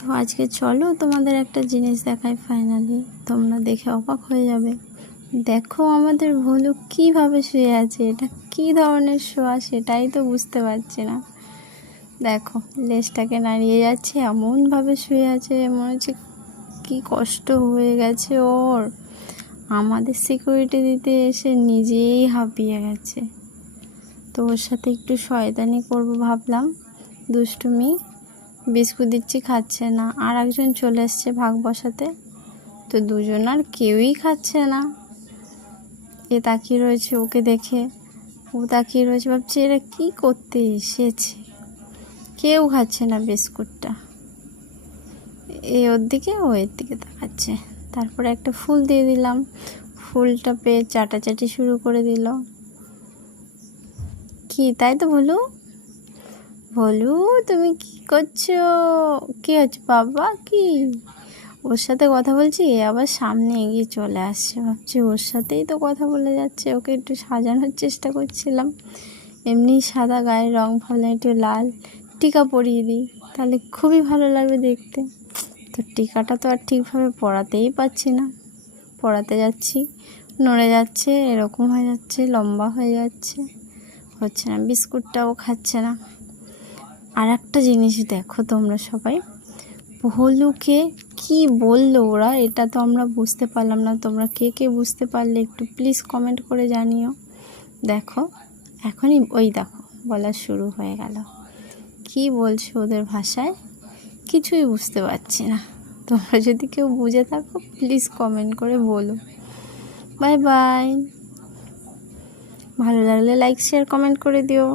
তো আজকে চলো তোমাদের একটা জিনিস দেখাই। ফাইনালি তোমরা দেখে অবাক হয়ে যাবে। দেখো আমাদের ভলু কিভাবে শুয়ে আছে। এটা কি ধরনের শোয়া সেটাই তো বুঝতে পারছি না। দেখো লেজটাকে নাড়িয়ে যাচ্ছে, এমনভাবে শুয়ে আছে মনে হচ্ছে কি কষ্ট হয়ে গেছে ওর। আমাদের সিকিউরিটি দিতে এসে নিজেই হাঁপিয়ে গেছে। তো ওর সাথে একটু শয়তানি করবো ভাবলাম, দুষ্টুমি। বিস্কুট দিচ্ছি, খাচ্ছে না। আর একজন চলে এসছে ভাগ বসাতে, তো দুজন আর কেউই খাচ্ছে না। এ তাকিয়ে রয়েছে ওকে দেখে, ও তাকিয়ে রয়েছে, ভাবছে এরা কী করতে এসেছে। কেউ খাচ্ছে না বিস্কুটটা। এ ওর দিকে, ও এর দিকে তাকাচ্ছে। তারপরে একটা ফুল দিয়ে দিলাম, ফুলটা পেয়ে চাটাচাটি শুরু করে দিল। কি তাই তো ভলু? ভলু তুমি কি করছো? কি হচ্ছে বাবা? কি ওর সাথে কথা বলছি, এ আবার সামনে এগিয়ে চলে আসছে। ভাবছি ওর সাথেই তো কথা বলে যাচ্ছে। ওকে একটু সাজানোর চেষ্টা করছিলাম, এমনি সাদা গায়ের রং ফলে একটু লাল টিকা পরিয়ে দিই, তাহলে খুবই ভালো লাগবে দেখতে। তো টিকাটা তো আর ঠিকভাবে পরাতেই পারছি না। পরাতে যাচ্ছি, নড়ে যাচ্ছে, এরকম হয়ে যাচ্ছে, লম্বা হয়ে যাচ্ছে, হচ্ছে না। বিস্কুটটাও খাচ্ছে না। আর একটা জিনিস দেখো তোমরা সবাই, ভলুকে কি বললো ওরা, এটা তো আমরা বুঝতে পারলাম না। তোমরা কে কে বুঝতে পারলে একটু প্লিজ কমেন্ট করে জানিও। দেখো এখনই ওই দেখো বলা শুরু হয়ে গেল। কি বলছে ওদের ভাষায় কিছুই বুঝতে পারছি না। তোমরা যদি কেউ বুঝে থাকো প্লিজ কমেন্ট করে বলো। Bye bye. ভালো লাগলে লাইক শেয়ার কমেন্ট করে দিও।